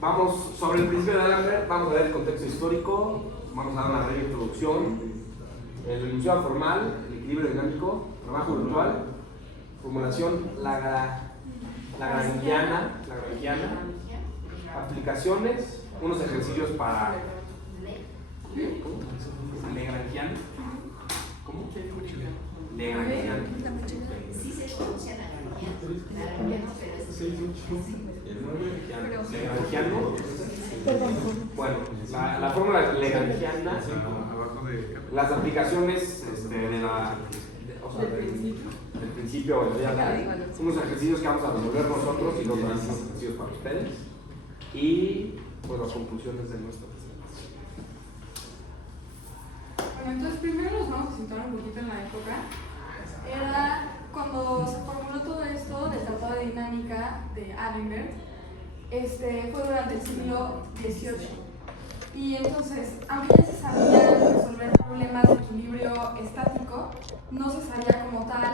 Vamos sobre el principio de D'Alembert, vamos a ver el contexto histórico, vamos a dar una breve introducción, el enunciado formal, el equilibrio dinámico, trabajo virtual, formulación lagrangiana, aplicaciones, unos ejercicios para lagrangiano. ¿Cómo? Lagrangiano. Sí se pronuncia Lagrangiano. Bueno, la fórmula lagrangiana, las aplicaciones del principio, unos ejercicios que vamos a resolver nosotros y los demás ejercicios para ustedes, y pues las conclusiones de nuestra presentación. Bueno, entonces primero nos vamos a situar un poquito en la época. Era cuando se formuló todo esto del Tratado de Dinámica de D'Alembert, fue durante el siglo XVIII. Y entonces, aunque ya se sabía resolver problemas de equilibrio estático, no se sabía como tal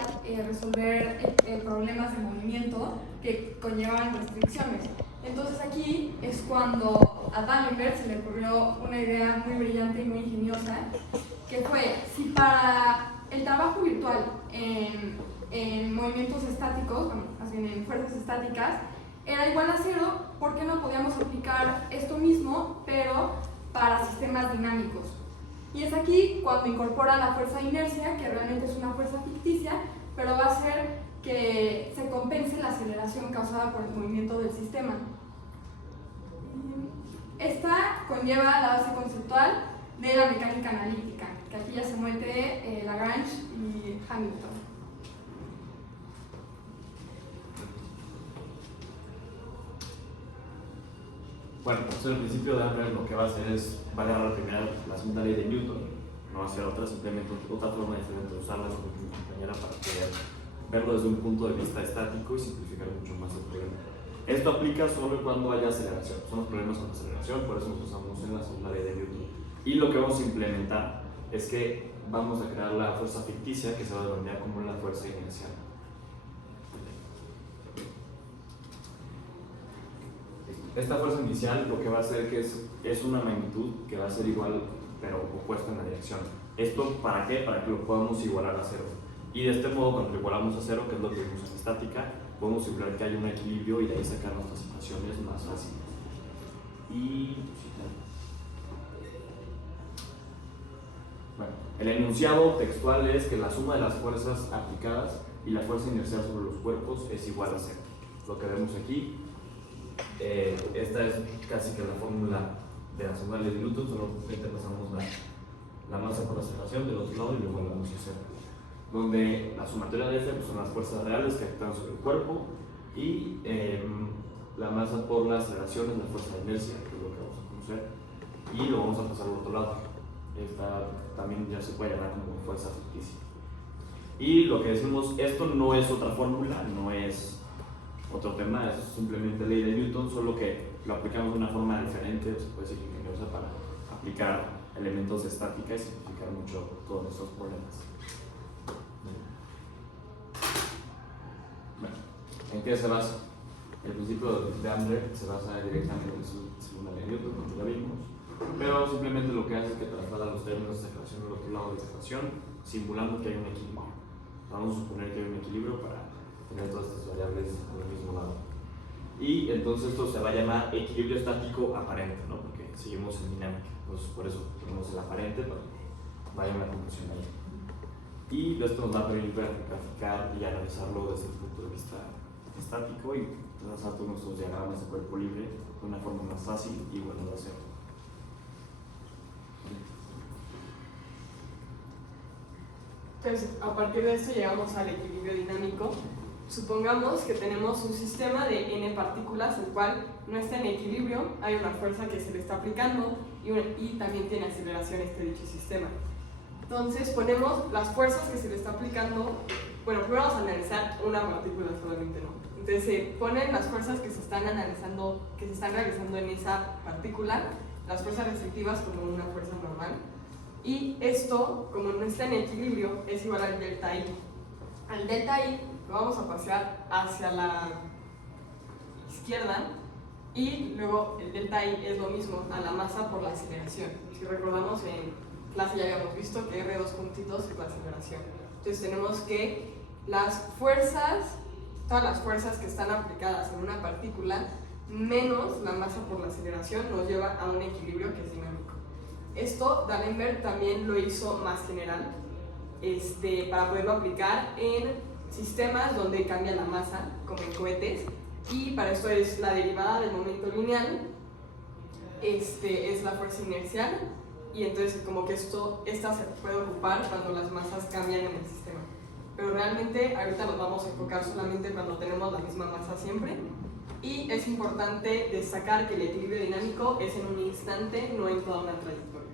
resolver problemas de movimiento que conllevaban restricciones. Entonces aquí es cuando a D'Alembert se le ocurrió una idea muy brillante y muy ingeniosa, que fue, si para el trabajo virtual en movimientos estáticos, más bien en fuerzas estáticas, era igual a cero, ¿por qué no podíamos aplicar esto mismo, pero para sistemas dinámicos? Y es aquí cuando incorpora la fuerza de inercia, que realmente es una fuerza ficticia, pero va a hacer que se compense la aceleración causada por el movimiento del sistema. Esta conlleva la base conceptual de la mecánica analítica, que aquí ya se mete Lagrange y Hamilton. Bueno, entonces el principio de D'Alembert lo que va a hacer es, va a agarrar primero la segunda ley de Newton, no va a hacer otra, simplemente otra forma diferente de usarla con mi compañera para poder verlo desde un punto de vista estático y simplificar mucho más el problema. Esto aplica solo cuando haya aceleración, son los problemas con aceleración, por eso nos usamos en la segunda ley de Newton. Y lo que vamos a implementar es que vamos a crear la fuerza ficticia que se va a denominar como la fuerza inercial. Esta fuerza inicial lo que va a hacer que es una magnitud que va a ser igual pero opuesta en la dirección. ¿Esto para qué? Para que lo podamos igualar a cero. Y de este modo, cuando lo igualamos a cero, que es lo que vimos en estática, podemos simular que hay un equilibrio y de ahí sacar nuestras ecuaciones más fáciles. Y bueno, el enunciado textual es que la suma de las fuerzas aplicadas y la fuerza inercial sobre los cuerpos es igual a cero. Lo que vemos aquí. Esta es casi que la fórmula de la segunda ley de Newton, solo pasamos la masa por la aceleración del otro lado y luego la vamos a hacer. Donde la sumatoria de F pues, son las fuerzas reales que actúan sobre el cuerpo y la masa por la aceleración es la fuerza de inercia, que es lo que vamos a conocer, y lo vamos a pasar al otro lado. Esta también ya se puede llamar como fuerza ficticia. Y lo que decimos, esto no es otra fórmula, no es otro tema, es simplemente ley de Newton, solo que lo aplicamos de una forma diferente, se puede decir ingeniosa, para aplicar elementos de estática y simplificar mucho todos estos problemas. Bueno, ¿en qué se basa? El principio de D'Alembert se basa directamente en su segunda ley de Newton, como ya vimos, pero simplemente lo que hace es que traslada los términos de ecuación al otro lado de la ecuación, simulando que hay un equilibrio. Vamos a suponer que hay un equilibrio para tener todas estas variables al mismo lado. Y entonces esto se va a llamar equilibrio estático aparente, ¿no? Porque seguimos en dinámica. Entonces por eso tenemos el aparente para que vaya una conclusión ahí. Y esto nos va a permitir graficar y analizarlo desde el punto de vista estático y trazar todos nuestros diagramas de cuerpo libre de una forma más fácil y bueno de hacer. Entonces, a partir de esto llegamos al equilibrio dinámico. Supongamos que tenemos un sistema de n partículas, el cual no está en equilibrio, hay una fuerza que se le está aplicando y también tiene aceleración dicho sistema. Entonces ponemos las fuerzas que se le está aplicando. Bueno, primero vamos a analizar una partícula solamente, ¿no? Entonces se ponen las fuerzas que se están analizando, que se están realizando en esa partícula, las fuerzas restrictivas como una fuerza normal. Y esto, como no está en equilibrio, es igual al delta I. Al delta I lo vamos a pasear hacia la izquierda Y luego el delta I es lo mismo, a la masa por la aceleración. Si recordamos en clase ya habíamos visto que R2 puntitos es la aceleración. Entonces tenemos que las fuerzas, todas las fuerzas que están aplicadas en una partícula menos la masa por la aceleración nos lleva a un equilibrio que es dinámico. Esto D'Alembert también lo hizo más general, para poderlo aplicar en sistemas donde cambia la masa, como en cohetes, y para esto es la derivada del momento lineal, es la fuerza inercial, y entonces como que esta se puede ocupar cuando las masas cambian en el sistema. Pero realmente ahorita nos vamos a enfocar solamente cuando tenemos la misma masa siempre, y es importante destacar que el equilibrio dinámico es en un instante, no en toda una trayectoria.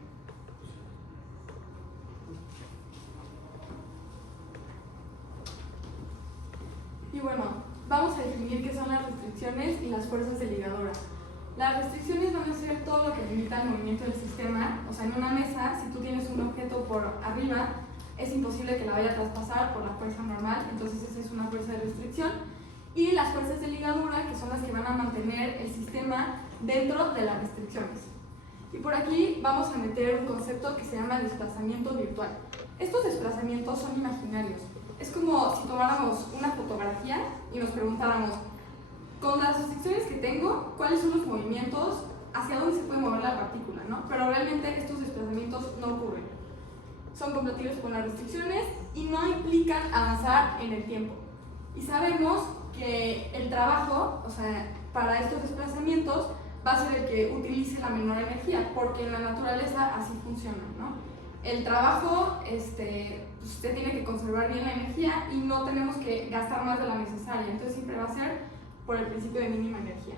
Y bueno, vamos a definir qué son las restricciones y las fuerzas de ligadura. Las restricciones van a ser todo lo que limita el movimiento del sistema. O sea, en una mesa, si tú tienes un objeto por arriba, es imposible que la vaya a traspasar por la fuerza normal, entonces esa es una fuerza de restricción. Y las fuerzas de ligadura, que son las que van a mantener el sistema dentro de las restricciones. Y por aquí vamos a meter un concepto que se llama desplazamiento virtual. Estos desplazamientos son imaginarios. Es como si tomáramos una fotografía y nos preguntáramos, con las restricciones que tengo, ¿cuáles son los movimientos, hacia dónde se puede mover la partícula, ¿no? Pero realmente estos desplazamientos no ocurren. Son compatibles con las restricciones y no implican avanzar en el tiempo. Y sabemos que el trabajo, o sea, para estos desplazamientos, va a ser el que utilice la menor energía, porque en la naturaleza así funciona, ¿no? El trabajo, usted tiene que conservar bien la energía y no tenemos que gastar más de la necesaria, entonces siempre va a ser por el principio de mínima energía.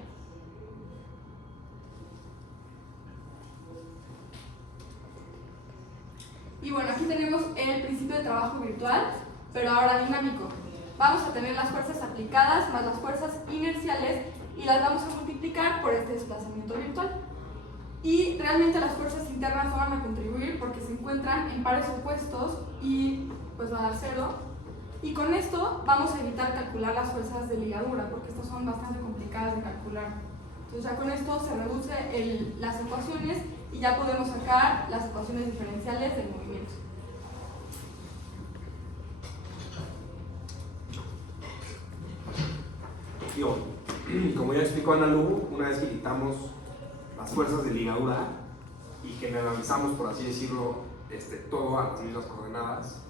Y bueno, aquí tenemos el principio de trabajo virtual, pero ahora dinámico. Vamos a tener las fuerzas aplicadas más las fuerzas inerciales y las vamos a multiplicar por este desplazamiento virtual. Y realmente las fuerzas internas no van a contribuir porque se encuentran en pares opuestos y pues va a dar 0. Y con esto vamos a evitar calcular las fuerzas de ligadura porque estas son bastante complicadas de calcular. Entonces ya con esto se reduce las ecuaciones y ya podemos sacar las ecuaciones diferenciales del movimiento. Como ya explicó Ana Lu, una vez que quitamos las fuerzas de ligadura y generalizamos, por así decirlo, todo a las mismas coordenadas,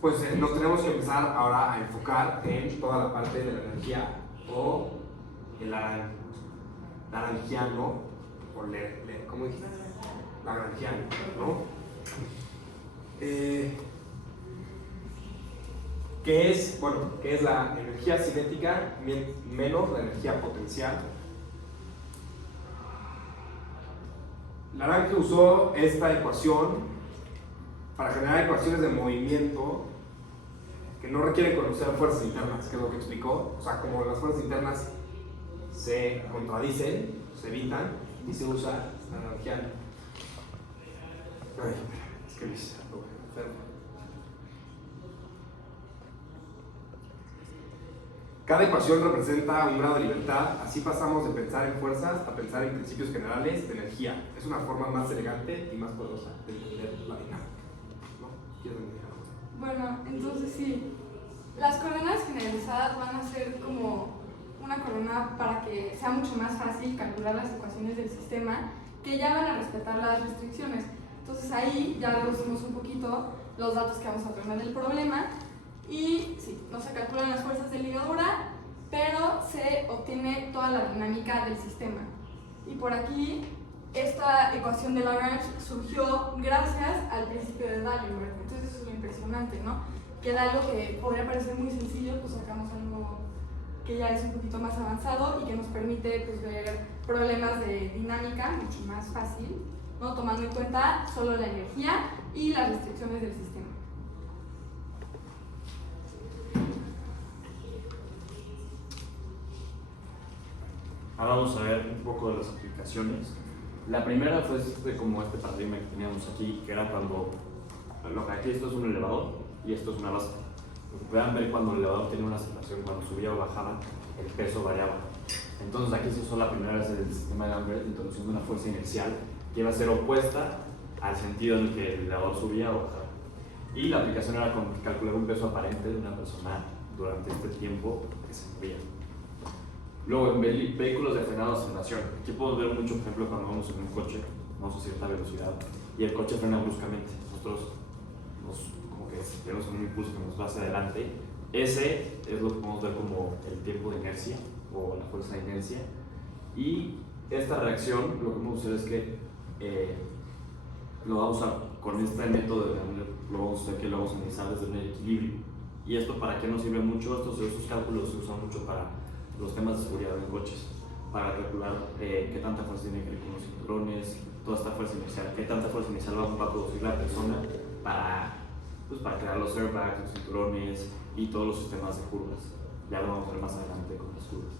pues nos tenemos que empezar ahora a enfocar en toda la parte de la energía o el lagrangiano, o ¿cómo dijiste? Lagrangiano, ¿no? ¿Qué es la energía cinética menos la energía potencial? Lagrange usó esta ecuación para generar ecuaciones de movimiento que no requieren conocer fuerzas internas, que es lo que explicó. O sea, como las fuerzas internas se contradicen, se evitan y se usa Lagrangiano. Ay, es que me enfermo. Cada ecuación representa un grado de libertad, así pasamos de pensar en fuerzas a pensar en principios generales de energía. Es una forma más elegante y más poderosa de entender la dinámica, ¿no? ¿Quieres decir algo? Bueno, entonces sí, las coordenadas generalizadas van a ser como una coordenada para que sea mucho más fácil calcular las ecuaciones del sistema, que ya van a respetar las restricciones. Entonces ahí ya reducimos un poquito los datos que vamos a obtener del problema. Y sí, no se calculan las fuerzas de ligadura, pero se obtiene toda la dinámica del sistema. Y por aquí, esta ecuación de Lagrange surgió gracias al principio de D'Alembert. Entonces eso es lo impresionante, ¿no? Que de algo que podría parecer muy sencillo, pues sacamos algo que ya es un poquito más avanzado y que nos permite pues, ver problemas de dinámica mucho más fácil, ¿no? Tomando en cuenta solo la energía y las restricciones del sistema. Ahora vamos a ver un poco de las aplicaciones. La primera fue como este paradigma que teníamos aquí, que era cuando aquí esto es un elevador y esto es una base. Puedan ver cuando el elevador tenía una aceleración, cuando subía o bajaba, el peso variaba. Entonces aquí se usó la primera vez el sistema de Lambert, la introducción de una fuerza inercial que iba a ser opuesta al sentido en el que el elevador subía o bajaba. Y la aplicación era calcular un peso aparente de una persona durante este tiempo que se movía. Luego, en vehículos de frenado de aceleración. Aquí podemos ver mucho ejemplo cuando vamos en un coche, vamos a cierta velocidad y el coche frena bruscamente. Nosotros como que tenemos un impulso que nos va hacia adelante. Ese es lo que podemos ver como el tiempo de inercia o la fuerza de inercia. Y esta reacción, lo que vamos a hacer es que lo vamos a, con este método, lo vamos a hacer que lo vamos a analizar desde un equilibrio. ¿Y esto para qué nos sirve mucho? Esos cálculos se usan mucho para los temas de seguridad en coches, para calcular qué tanta fuerza tiene que ir con los cinturones, toda esta fuerza inicial, qué tanta fuerza inicial va a producir la persona para crear los airbags, los cinturones y todos los sistemas de curvas. Ya lo vamos a ver más adelante con las curvas.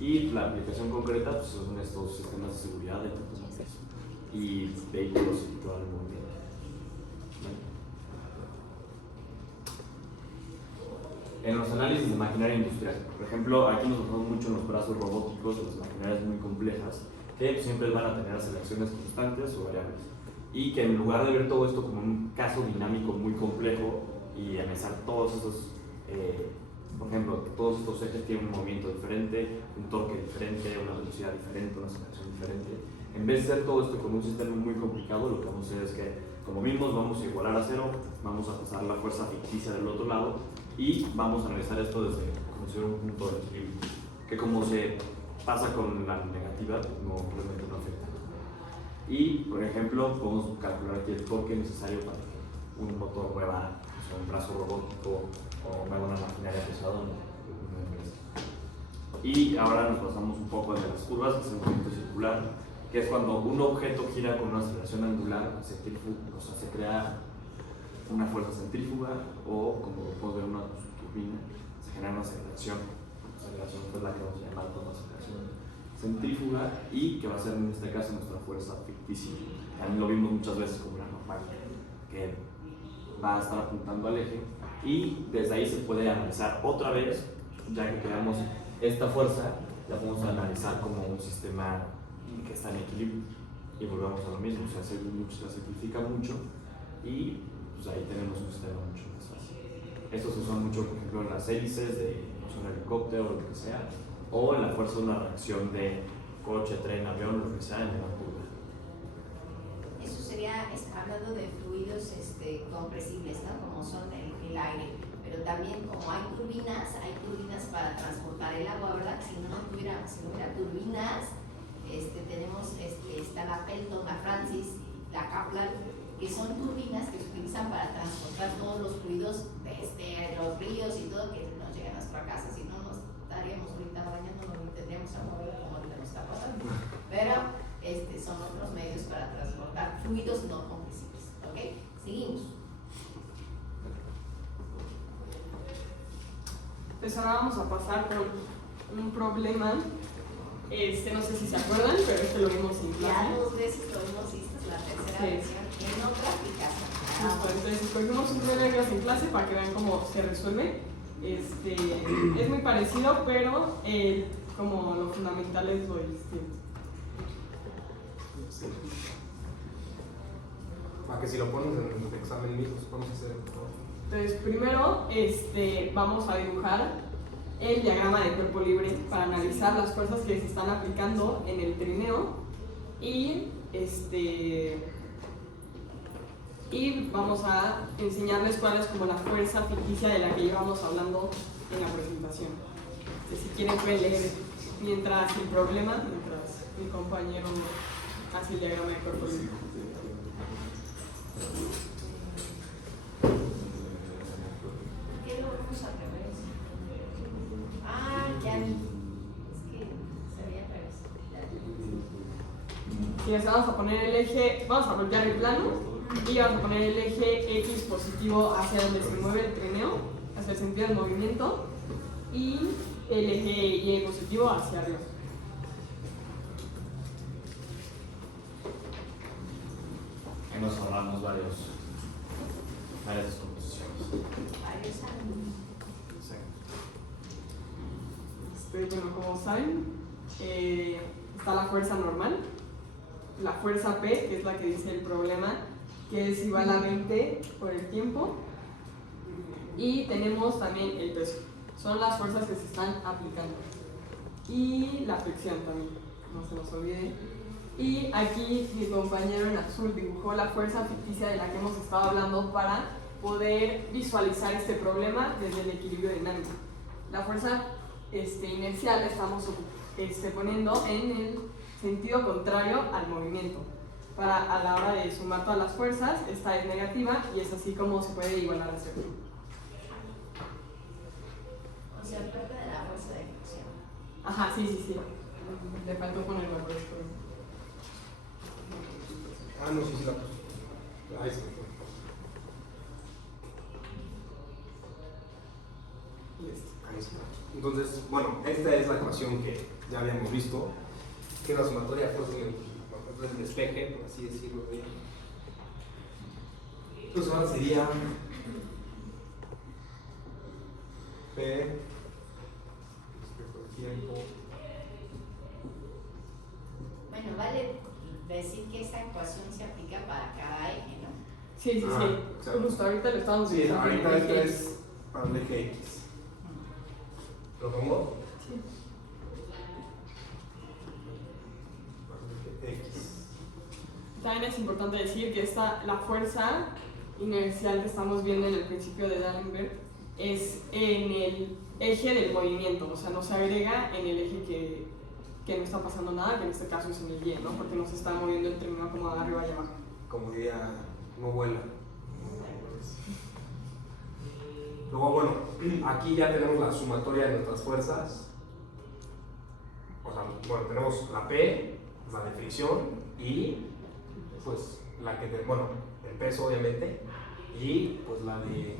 Y la aplicación concreta pues, son estos sistemas de seguridad de motores y vehículos y todo el movimiento. En los análisis de maquinaria industrial, por ejemplo, aquí nos basamos mucho en los brazos robóticos, en las maquinarias muy complejas, que siempre van a tener aceleraciones constantes o variables. Y que en lugar de ver todo esto como un caso dinámico muy complejo y analizar todos estos, por ejemplo, todos estos ejes tienen un movimiento diferente, un torque diferente, una velocidad diferente, una aceleración diferente. En vez de hacer todo esto con un sistema muy complicado, lo que vamos a hacer es que, como vimos, vamos a igualar a cero, vamos a pasar la fuerza ficticia del otro lado y vamos a analizar esto desde como si fuera un punto de equilibrio, que como se pasa con la negativa, realmente no afecta. Y, por ejemplo, podemos calcular aquí el torque necesario para que un motor mueva un brazo robótico o mueva una maquinaria pesada en una empresa. Y ahora nos pasamos un poco de las curvas, que es el movimiento circular, que es cuando un objeto gira con una aceleración angular, o sea, se crea una fuerza centrífuga o, como podemos ver, una turbina, se genera una aceleración. La aceleración es la que vamos a llamar como aceleración centrífuga y que va a ser en este caso nuestra fuerza ficticia. También lo vimos muchas veces como una normal, que va a estar apuntando al eje y desde ahí se puede analizar otra vez, ya que creamos esta fuerza, la podemos analizar como un sistema que está en equilibrio y volvemos a lo mismo, se simplifica mucho y pues ahí tenemos un sistema mucho más fácil. Esto se usa mucho, por ejemplo, en las hélices de un helicóptero o lo que sea, o en la fuerza de una reacción de coche, tren, avión, lo que sea, en la curva. Eso sería hablando de fluidos compresibles, ¿no? Como son el aire. Pero también, como hay turbinas para transportar el agua, ¿verdad? Si no hubiera turbinas, tenemos está la Pelton, la Francis, la Kaplan, que son turbinas que se utilizan para transportar todos los fluidos desde los ríos y todo que nos llegan a nuestra casa. Si no, nos estaríamos ahorita bañándonos y tendríamos agua como ahorita nos está pasando. Pero son otros medios para transportar fluidos no compresibles. ¿Ok? Seguimos. Pues ahora vamos a pasar con un problema. No sé si se acuerdan, pero lo vimos en clase. Ya 2 veces lo vimos, esta es la tercera versión en otra aplicación. Entonces, escogimos un problema de clase en clase para que vean cómo se resuelve. Es muy parecido, pero como lo fundamental es lo distinto. Para que si lo pones en el examen mismo, podemos hacer todo. Entonces, primero vamos a dibujar el diagrama de cuerpo libre para analizar las fuerzas que se están aplicando en el trineo y vamos a enseñarles cuál es como la fuerza ficticia de la que llevamos hablando en la presentación. Si quieren pueden leer mientras el problema, mientras mi compañero hace el diagrama de cuerpo libre. ¿Qué lo vamos a revés? Ya vi. Es que se veía al revés. Y les vamos a poner el eje, vamos a voltear el plano y vamos a poner el eje X positivo hacia donde se mueve el trineo, hacia el sentido del movimiento, y el eje Y positivo hacia arriba. Ahí nos ahorramos varias descomposiciones. Varios años. Sí. Bueno, como saben, está la fuerza normal, la fuerza P, que es la que dice el problema, que es igual a 20 por el tiempo, y tenemos también el peso. Son las fuerzas que se están aplicando. Y la fricción también, no se nos olvide. Y aquí mi compañero en azul dibujó la fuerza ficticia de la que hemos estado hablando para poder visualizar este problema desde el equilibrio dinámico. La fuerza inercial la estamos poniendo en el sentido contrario al movimiento. A la hora de sumar todas las fuerzas, esta es negativa y es así como se puede igualar a cero. O sea, parte de la fuerza de fricción. Ajá, sí. Le faltó ponerlo por esto. Ah, no, sí, la puse. Ahí está. Ahí está. Entonces, bueno, esta es la ecuación que ya habíamos visto, que es la sumatoria de fuerzas del despeje, por así decirlo. Entonces ahora sería P respecto al tiempo. Bueno, vale decir que esta ecuación se aplica para cada eje, ¿no? Sí. Exacto. Justo ahorita lo estamos Sí, utilizando. ahorita esto es para el eje X. ¿Lo pongo? Sí. Para el eje X. También es importante decir que la fuerza inercial que estamos viendo en el principio de D'Alembert es en el eje del movimiento, o sea, no se agrega en el eje que no está pasando nada, que en este caso es en el Y, ¿no? Porque no se está moviendo el término como de arriba y abajo. Como diría, no vuela. Luego, bueno, aquí ya tenemos la sumatoria de nuestras fuerzas. O sea, bueno, tenemos la P, la de fricción, y pues la que, bueno, el peso obviamente, y pues la de,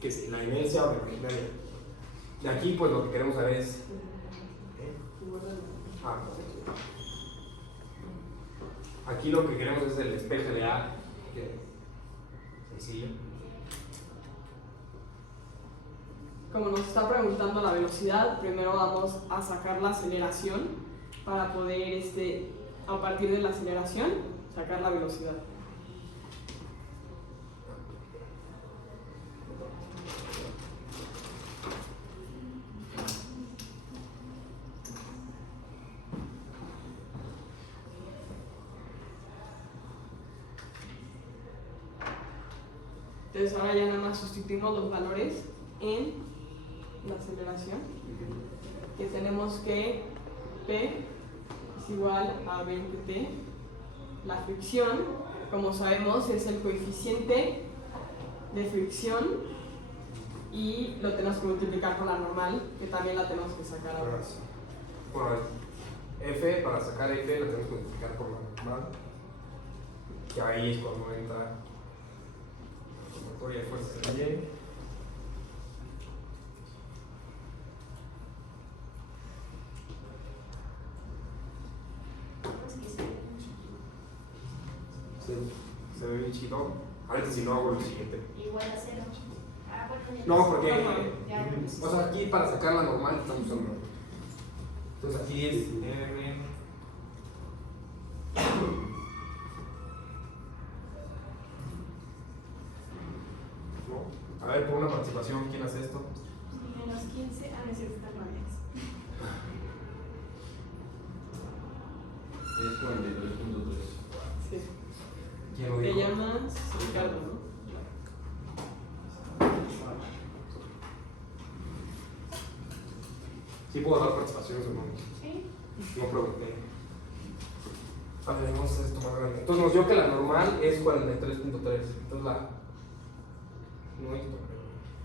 que es la inercia o la imaginaria. De aquí pues lo que queremos saber es... Aquí lo que queremos es el despeje de A, que sencillo. Como nos está preguntando la velocidad, primero vamos a sacar la aceleración para poder, a partir de la aceleración, sacar la velocidad. Entonces ahora ya nada más sustituimos los valores en la aceleración, que tenemos que P es igual a 20T. La fricción, como sabemos, es el coeficiente de fricción y lo tenemos que multiplicar con la normal, que también la tenemos que sacar ahora. Bueno, F, para sacar F la tenemos que multiplicar por la normal, que ahí es cuando entra la sumatoria de fuerzas de Y. Se ve bien chido. Ahorita si no hago el siguiente. Igual a cero. Ah, bueno, ya No, porque, ya, o sea, aquí para sacar la normal estamos usando. Entonces aquí es R. ¿No? A ver, por una participación, ¿quién hace esto? Menos 15, no es cierto, está mal. Es 43.3. Sí. ¿Quién lo Te dijo? llamas Ricardo, ¿no? ¿Sí puedo dar participaciones o no? Sí. No pregunté. A ver, vamos a hacer esto más grande. Entonces nos dio que la normal es 43.3. Entonces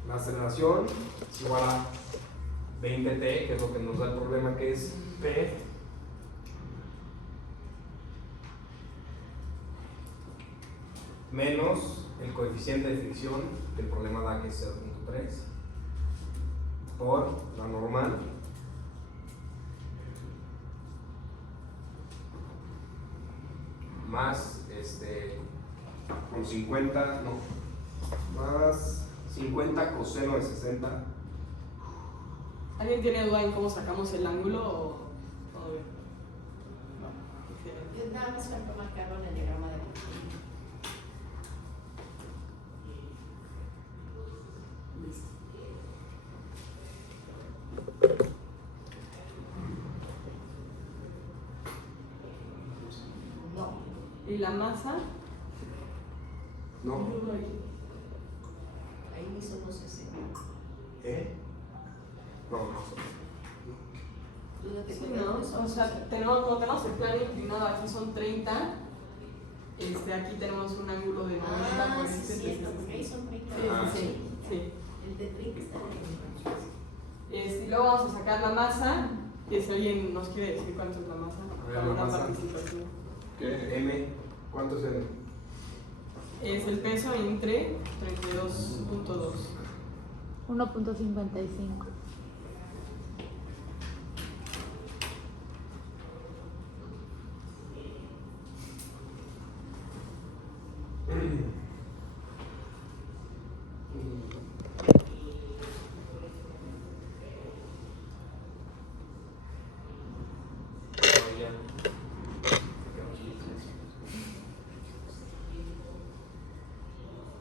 la aceleración es igual a 20t, que es lo que nos da el problema, que es P menos el coeficiente de fricción, que el problema da que es 0.3, por la normal más con 50, no, más 50 coseno de 60. ¿Alguien tiene duda en cómo sacamos el ángulo o todo Pues nada más falta marcarlo en el diagrama de equilibrio. Listo. No. ¿Y la masa? No. Ahí mismo no sé si. No, no. Dudo que Sí, tenga ¿no? O sea, como tenemos el plano inclinado, aquí son 30. Aquí tenemos un ángulo de 90 con sí, este. cierto, porque ahí son 30. Sí. El de 30 está bien. Y luego vamos a sacar la masa, que si alguien nos quiere decir cuánto es la masa. A ver, para la una masa. participación. M, ¿cuánto es M? Es el peso entre 32.2. 1.55.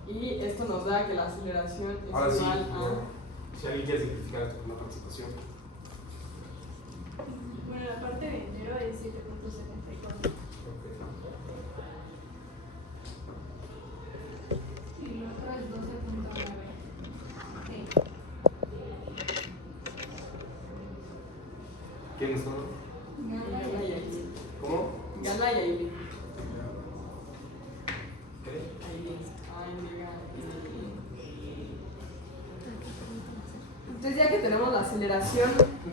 Y esto nos da que la aceleración es Ahora sí, igual a. si alguien quiere simplificar esto con la participación. Bueno, la parte de entero es 7.74. Y lo otro es 12.9. Sí. ¿Quién es todo? Nada, Gala y Aileen. ¿Cómo? Gala y Aileen. ¿Qué? Aileen. Entonces ya que tenemos la aceleración,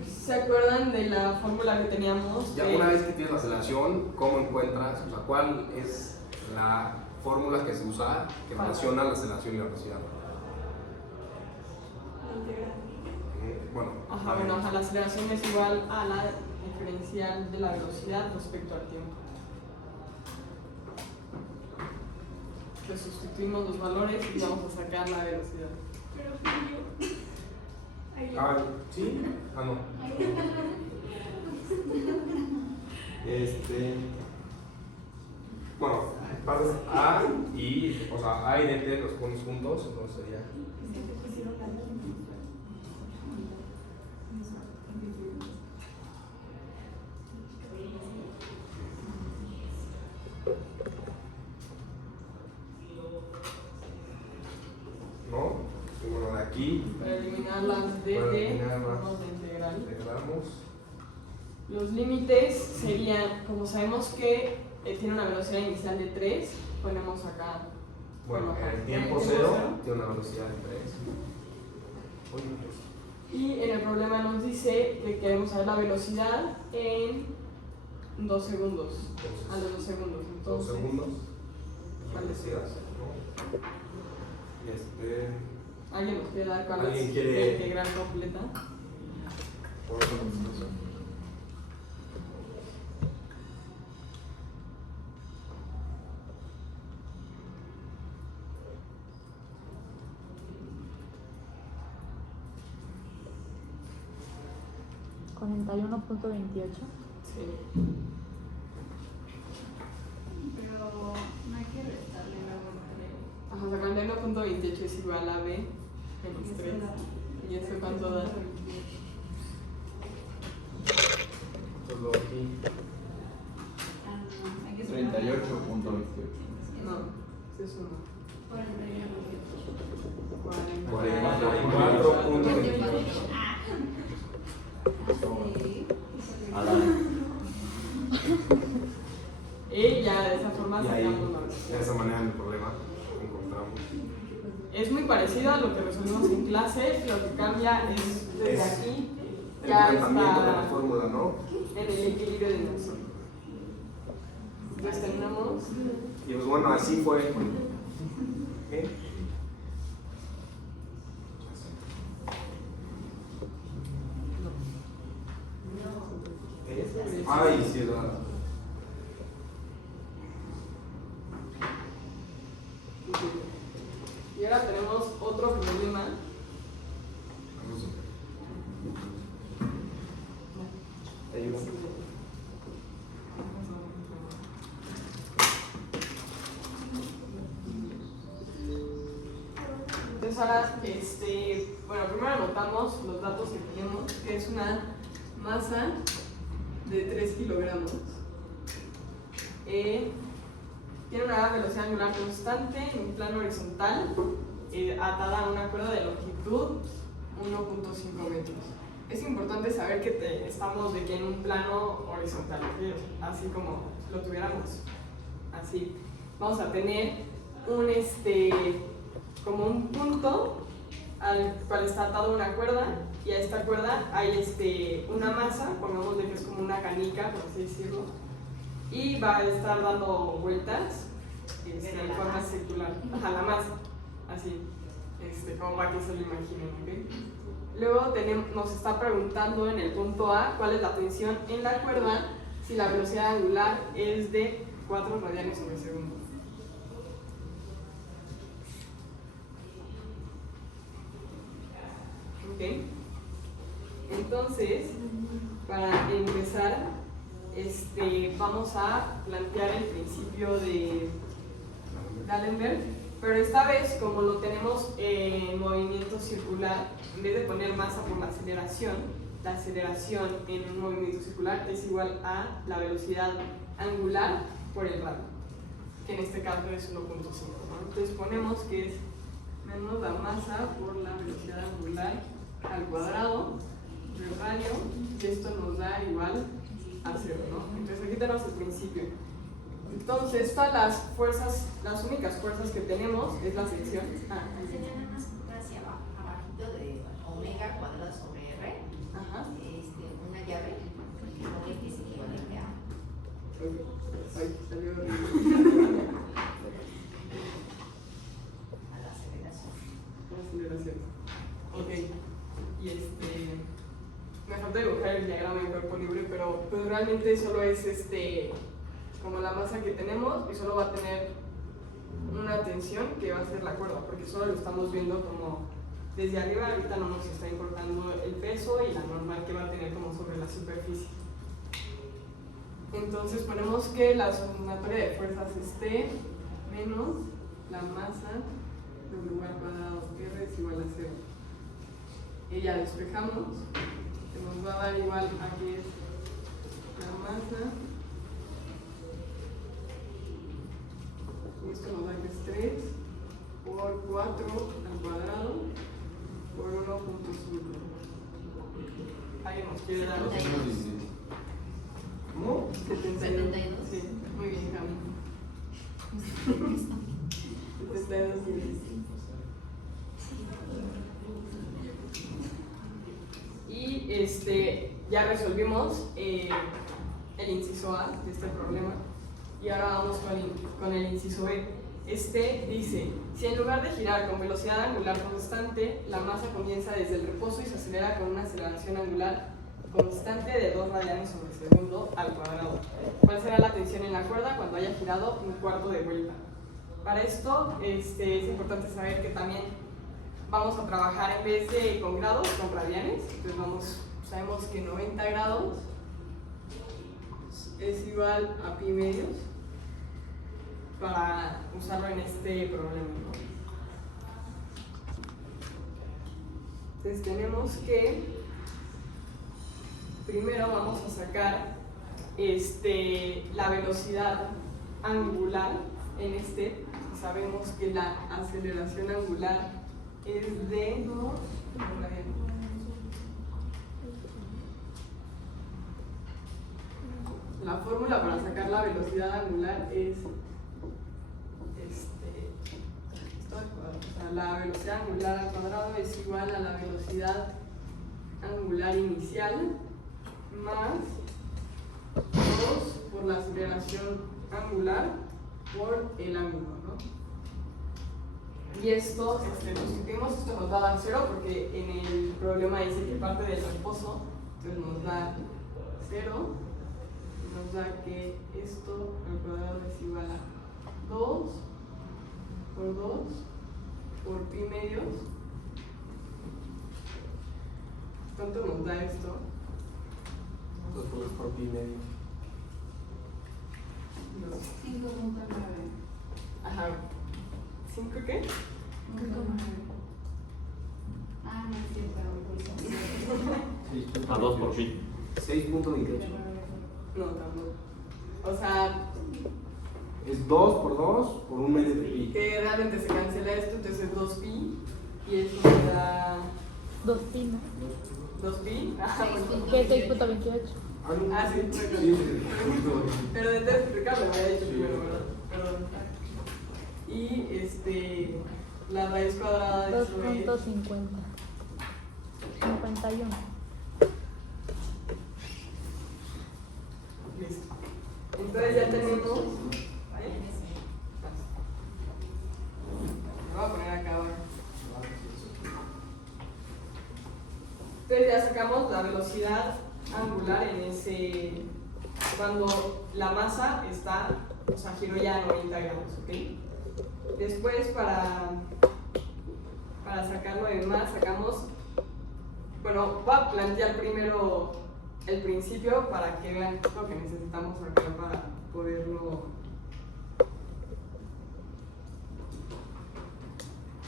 ¿se acuerdan de la fórmula que teníamos? Ya una vez que tienes la aceleración, ¿cómo encuentras? O sea, ¿cuál es la fórmula que se usa que relaciona la aceleración y la velocidad? Bueno, Ajá, bueno, la aceleración es igual a la diferencial de la velocidad respecto al tiempo. Pues sustituimos los valores y vamos a sacar la velocidad. Pero Julio. ¿sí? No. Bueno, pasas A y, o sea, A y DT los pones juntos, entonces sería. ¿No? Y bueno, de aquí Para eliminar las Para DT, eliminar las- formamos la integral. integramos. Los límites serían, como sabemos que tiene una velocidad inicial de 3, ponemos acá. Bueno, acá, el tiempo en cero tiene una velocidad de 3. Y en el problema nos dice que queremos saber la velocidad en 2 segundos. A los 2 segundos. 2 Entonces, segundos. ¿cuál es? ¿No? ¿Alguien nos quiere dar cuál ¿Alguien es quiere- la integral completa? Por otra situación. ¿41.28? Sí. Pero no hay que restarle la vuelta. Ajá, sacando el 1.28 es igual a B menos 3. ¿Y eso cuánto da? Solo aquí. Hay que 38.28. No, ese es 1. 44.28. A la Y ya de esa forma Y ahí, sacamos la velocidad. de esa manera el problema encontramos. Es muy parecido a lo que resolvimos en clase, lo que cambia es desde Es aquí, El ya planteamiento de la está fórmula, ¿no? en el equilibrio de inercia. Entonces terminamos. Y pues bueno, así fue. ¿Qué? Ay, sí, es verdad. Y ahora tenemos otro problema. Te ayudo. Entonces ahora, bueno, primero anotamos los datos que tenemos, que es una masa de 3 kilogramos. Tiene una velocidad angular constante en un plano horizontal, atada a una cuerda de longitud 1.5 metros. Es importante saber que estamos de que en un plano horizontal, ¿sí? Así como lo tuviéramos así. Vamos a tener como un punto al cual está atada una cuerda, y a esta cuerda hay una masa, pongamos que es como una canica, por así decirlo, y va a estar dando vueltas en forma circular. Ajá, la masa, así, como para que se lo imaginen, ¿ok? Luego nos está preguntando en el punto A cuál es la tensión en la cuerda si la velocidad angular es de 4 radianes sobre segundo. ¿Ok? Entonces, para empezar, vamos a plantear el principio de D'Alembert, pero esta vez, como lo tenemos en movimiento circular, en vez de poner masa por la aceleración en un movimiento circular es igual a la velocidad angular por el radio, que en este caso es 1.5, ¿no? Entonces ponemos que es menos la masa por la velocidad angular al cuadrado del radio, y esto nos da igual a 0, ¿no? Entonces aquí tenemos el principio. Entonces todas las fuerzas, las únicas fuerzas que tenemos es la sección. Sería nada más hacia abajito de omega cuadrado sobre R. Ajá. Una llave, que es equivalente a. Ay, salió. A la aceleración. La aceleración. Ok. Y me falta dibujar el diagrama en cuerpo libre, pero pues realmente solo es como la masa que tenemos, y solo va a tener una tensión que va a ser la cuerda, porque solo lo estamos viendo como desde arriba. Ahorita no nos está importando el peso y la normal que va a tener como sobre la superficie. Entonces ponemos que la sumatoria de fuerzas menos la masa W al cuadrado R es igual a 0. Y ya despejamos, que nos va a dar igual a que es la masa, y esto nos da que es 3 por 4 al cuadrado por 1.5. ¿Alguien nos quiere dar? ¿Cómo? 72. Sí, muy bien, Cami. 72. Y ya resolvimos el inciso A de este problema, y ahora vamos con el inciso B. Dice, si en lugar de girar con velocidad angular constante, la masa comienza desde el reposo y se acelera con una aceleración angular constante de 2 radianes sobre segundo al cuadrado, ¿cuál será la tensión en la cuerda cuando haya girado un cuarto de vuelta? Para esto es importante saber que también vamos a trabajar en vez de con grados, con radianes. Entonces sabemos que 90 grados es igual a pi medios, para usarlo en este problema, ¿no? Entonces tenemos que primero vamos a sacar la velocidad angular en sabemos que la aceleración angular es de la fórmula para sacar la velocidad angular es la velocidad angular al cuadrado es igual a la velocidad angular inicial más 2 por la aceleración angular por el ángulo, ¿no? Y esto, sustituimos, esto nos va a dar 0 porque en el problema dice que parte del reposo, entonces nos da 0, y nos da que esto al cuadrado es igual a 2 por 2 por pi medios. ¿Cuánto nos da esto? 2 por pi medio. 5.9. Ajá. ¿5 qué? 5.9. no es cierto, A 2 por fin. 6.28. No, tampoco. O sea, Es 2 por 2 por un medio de pi. que realmente se cancela esto, entonces es 2pi. Y eso me da 2 pi, ¿no? 2pi. Ah, bueno. Que es 6.28. Ah, no. Ah, sí, Sí, bueno. sí, sí. Pero de explicarlo, me había dicho primero, ¿verdad? Perdón. Y la raíz cuadrada de eso es 2.50. 51. listo. Entonces ya tenemos. Me voy a poner acá ahora. Entonces ya sacamos la velocidad angular en ese. Cuando la masa está, o sea, giró ya a 90 grados, ¿ok? Después para sacar 9 más, sacamos. Bueno, voy a plantear primero el principio para que vean lo que necesitamos acá para poderlo.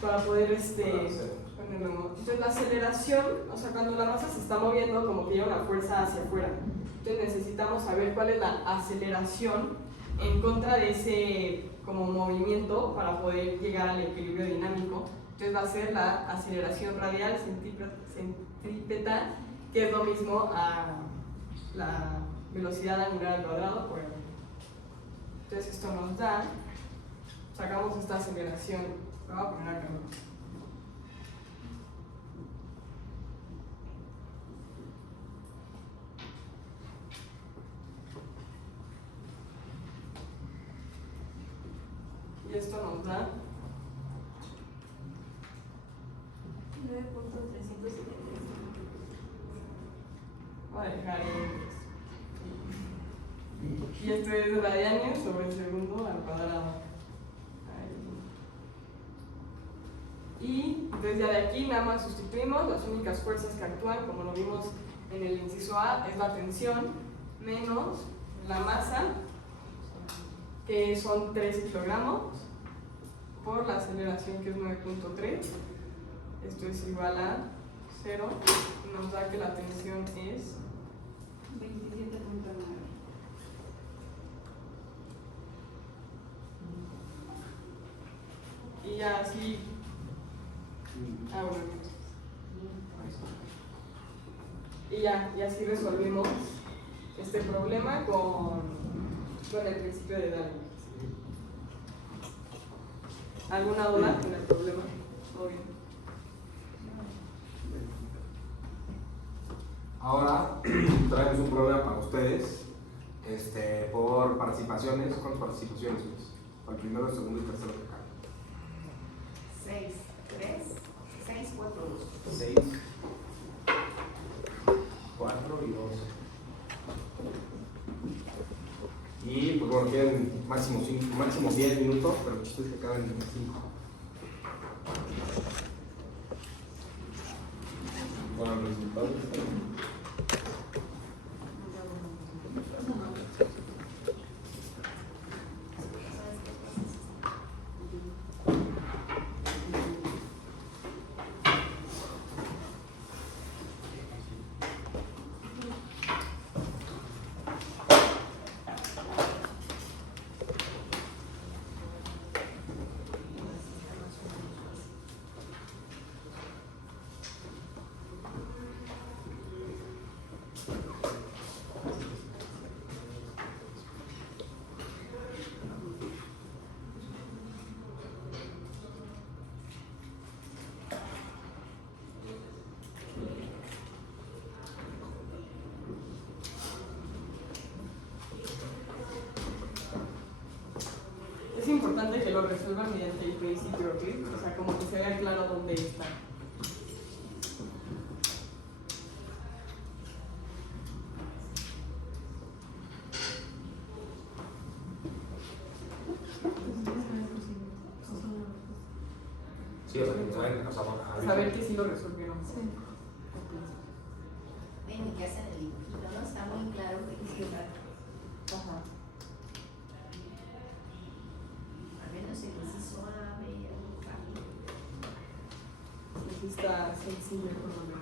Para poder ponerlo. Entonces la aceleración, o sea, cuando la masa se está moviendo, como que lleva una fuerza hacia afuera. Entonces necesitamos saber cuál es la aceleración en contra de ese como movimiento para poder llegar al equilibrio dinámico. Entonces va a ser la aceleración radial centrípeta, que es lo mismo a la velocidad angular al cuadrado por m. Entonces esto nos da, sacamos esta aceleración, lo voy a poner acá. Y esto nos da 9.370. voy a dejar y esto es radianes sobre segundo al cuadrado. Y entonces ya de aquí nada más sustituimos las únicas fuerzas que actúan, como lo vimos en el inciso A, es la tensión menos la masa, que son 3 kilogramos, por la aceleración, que es 9.3. Esto es igual a 0. Nos da que la tensión es 27.9. y ya así. Bueno. Y así resolvimos este problema con el principio de Darwin. ¿Alguna duda en el problema? ¿Todo bien? Ahora traemos un problema para ustedes por participaciones. ¿Cuántas participaciones es? Para el primero, el segundo y tercero que cae. 6, 3, 6, 4, 2. 6, 4 y 2. Y pues bueno, quedan máximo 10 minutos, pero el chiste es que acaben en 5. Bueno, los resultados están. Es importante que lo resuelvan mediante el principio, ¿ok? O sea, como que se vea claro dónde está. Sí, o sea, que saben, o sea, Saber que sí lo resolvieron. Sí. Ven, que hacen el dibujito, ¿no? Está muy claro que Ajá. al menos el inciso A, B, algo fácil. Sí está sencillo por lo menos.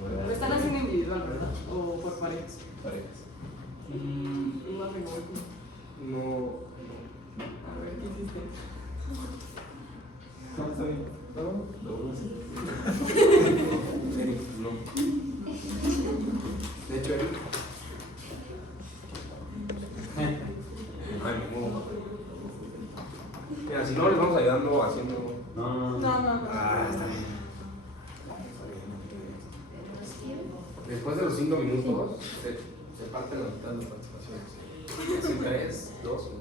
Lo están haciendo individual, ¿verdad? ¿O por parejas? Parejas. Igual me voy. No. A ver, ¿qué hiciste? No, está bien. No, no. De hecho, Eric. Ay, ni modo. Mira, si no les vamos ayudando haciendo. No. Ah, está bien. Después de los 5 minutos, se parten la mitad de las participaciones. Así 3, 2, 1.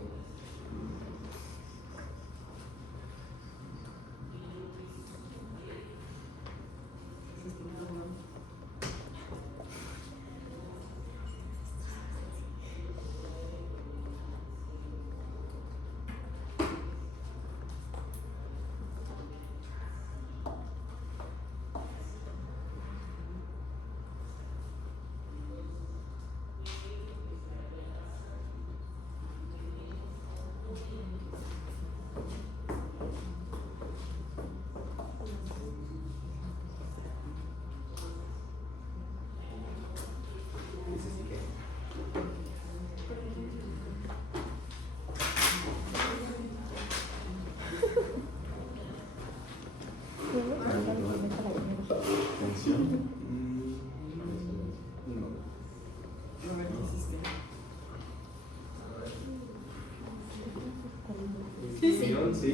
Sí.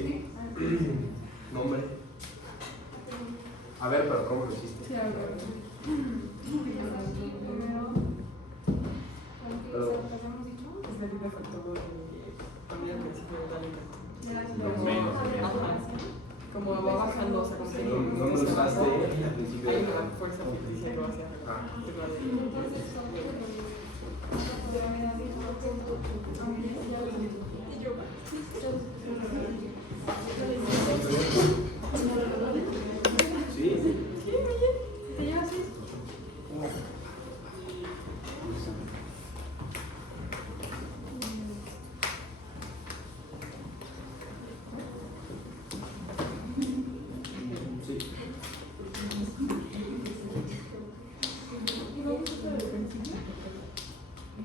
Nombre. A ver, pero ¿cómo lo hiciste? Sí, a ver. Ahorita faltó cambiar el principio de la letra. Menos. Ajá. Como va bajando, o sea, como que No me usaste al principio hay de una fuerza ficticia que va hacia arriba. Sí. ¿Te llevas así? Sí.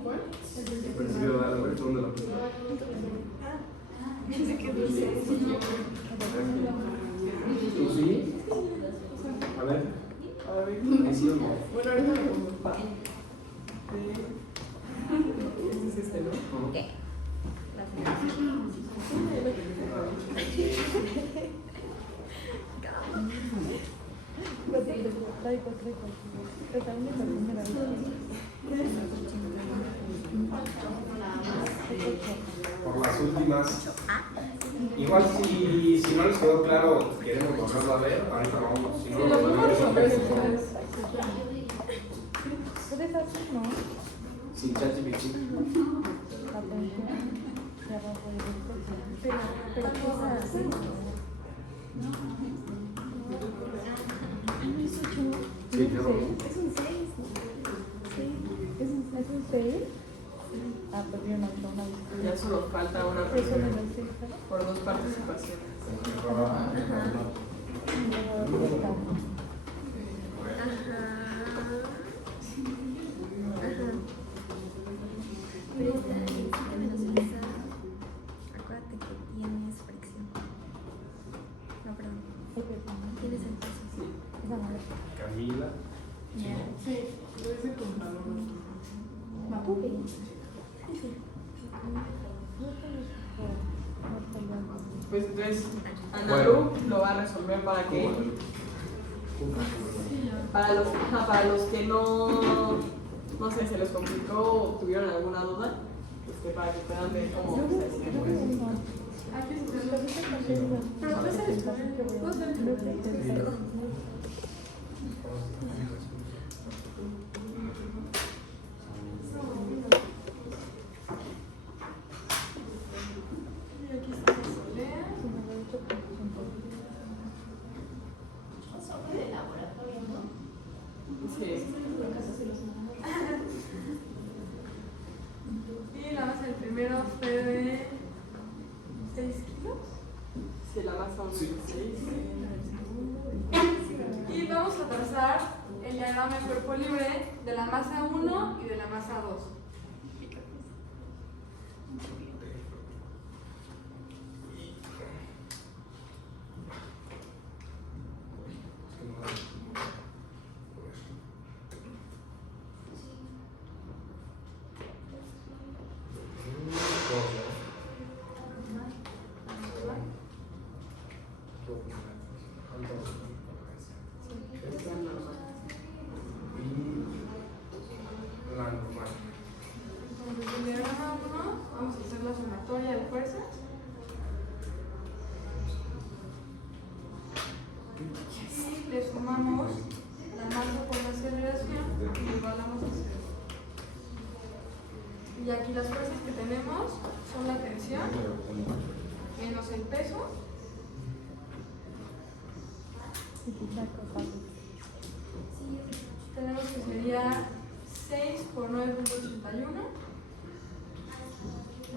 ¿Cuál? El principio de la versión de la persona. ¿Tú sí? A ver. Ay, Ahí sí o no. bueno, ahorita lo pongo. Va. Este es este, ¿no? ¿Qué? Por las últimas. Igual si no les quedó claro, queremos volverlo a ver, ahorita vamos. Si no lo volvemos a ver, ¿Puedes hacer, no? Sin ChatGPT. Atención. Y abajo de pero ¿qué es así? Sí, claro. Es un 6. ¿Es un 6? Ah, pues yo no, Ya solo falta una Eso persona no lo sé, ¿sabes? por 2 participaciones. Pero esta necesita menos fuerza. Acuérdate que tienes fricción. No, perdón. Tienes el peso. Esa madre. Camila. Sí, lo hice con calor. Pues entonces, Analu lo va a resolver para los que no sé, se les complicó o tuvieron alguna duda, para que puedan ver cómo se decide. Aquí se pero puede ser y aquí está la solea. Sobre de laboratorio, ¿no? Sí. Y la masa del primero fue de 6 kilos. Sí, la masa 1 Sí. 6. Y vamos a trazar el diagrama de cuerpo libre de la masa 1 y de la masa 2. La normal. Entonces, el diagrama 1, vamos a hacer la sumatoria de fuerzas. Y le sumamos la masa por la aceleración y lo igualamos a 0. Y aquí las fuerzas que tenemos son la tensión menos el peso tenemos que sería 6 por 9.81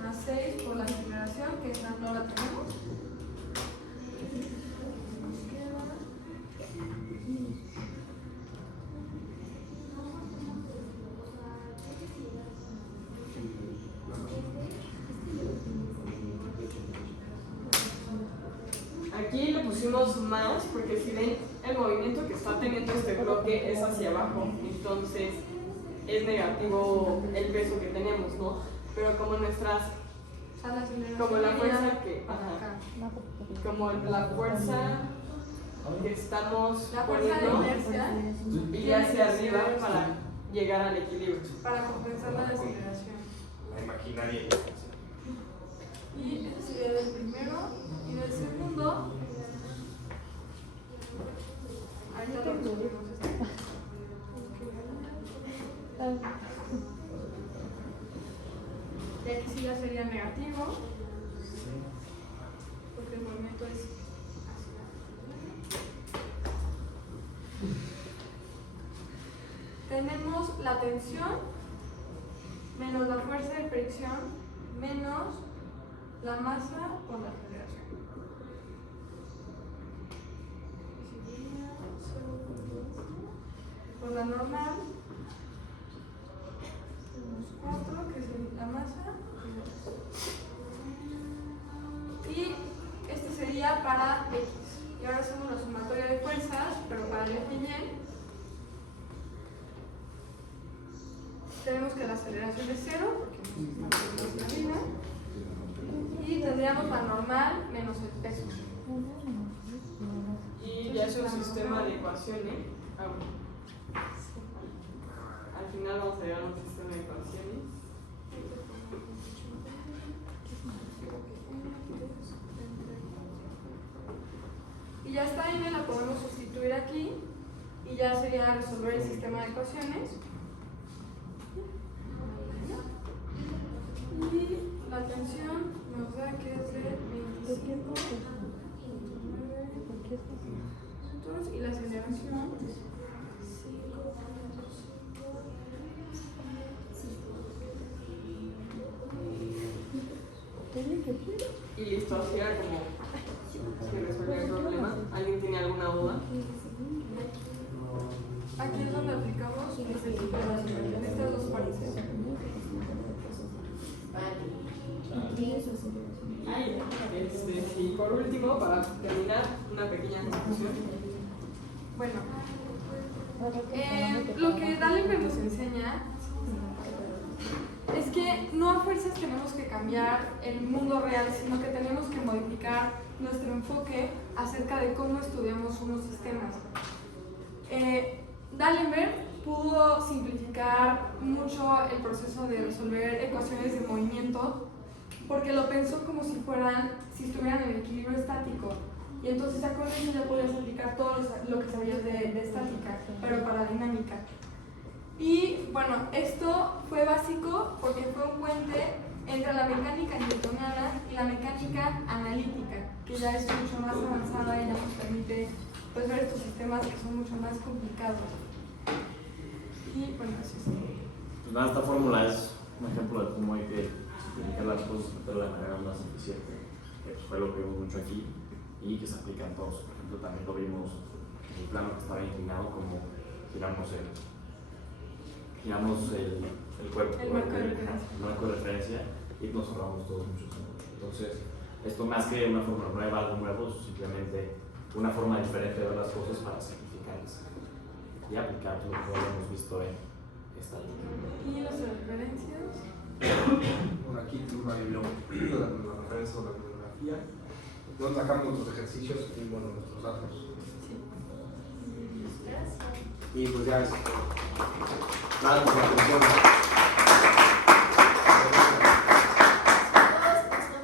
más 6 por la aceleración, que esa no la tenemos. Nos queda Aquí le pusimos más porque si ven el movimiento que está teniendo este bloque es hacia abajo, entonces es negativo el peso que tenemos, ¿no? Pero como nuestras, a la aceleración. como la fuerza sería que, para ajá, acá. como la fuerza que estamos La fuerza de poniendo inercia y hacia arriba para llegar al equilibrio. para compensar la desaceleración. La imaginaria. Y ese sería del primero. Y del segundo, ahorita lo resolvemos esto. Y aquí sí ya sería negativo, porque el movimiento es hacia. Tenemos la tensión menos la fuerza de fricción menos la masa por la aceleración. Por la normal, tenemos 4, que es la masa, y este sería para X. Y ahora hacemos la sumatoria de fuerzas, pero para el eje Y, tenemos que la aceleración es 0, porque no es la vida. Y tendríamos la normal menos el peso. Y ya es un sistema de ecuaciones. Al final vamos a llegar a un sistema de ecuaciones. Y ya esta n la podemos sustituir aquí y ya sería resolver el sistema de ecuaciones. Y la tensión nos da que es de 25 y la aceleración 5. Y listo, así era como se resolvió el problema. ¿Alguien tiene alguna duda? Aquí es donde aplicamos en estas dos partes. Y por último, para terminar, una pequeña discusión. Bueno, lo que D'Alembert nos enseña es que no a fuerzas tenemos que cambiar el mundo real, sino que tenemos que modificar nuestro enfoque acerca de cómo estudiamos unos sistemas. D'Alembert pudo simplificar mucho el proceso de resolver ecuaciones de movimiento porque lo pensó como si estuvieran en equilibrio estático. Y entonces ya con eso ya podías aplicar todo lo que sabías de estática, pero para dinámica. Y bueno, esto fue básico porque fue un puente entre la mecánica newtoniana y la mecánica analítica, que ya es mucho más avanzada y ya nos permite pues, ver estos sistemas que son mucho más complicados. Y bueno, así es. Pues nada, esta fórmula es un ejemplo de cómo hay que simplificar las cosas, meterla de manera más eficiente, que pues fue lo que vimos mucho aquí y que se aplica en todos. Por ejemplo, también lo vimos en el plano que estaba inclinado, como giramos el cuerpo, El marco de referencia. Y nos ahorramos todos muchos tiempos. Entonces, esto más que una fórmula nueva, algo nuevo, es simplemente una forma diferente de ver las cosas para simplificarlas y aplicar lo que habíamos visto en esta línea. Y las referencias. Por aquí tengo una bibliografía, la referencia de la bibliografía, donde sacamos nuestros ejercicios y bueno, nuestros datos. Gracias. Y pues ya es. Nada, por la atención.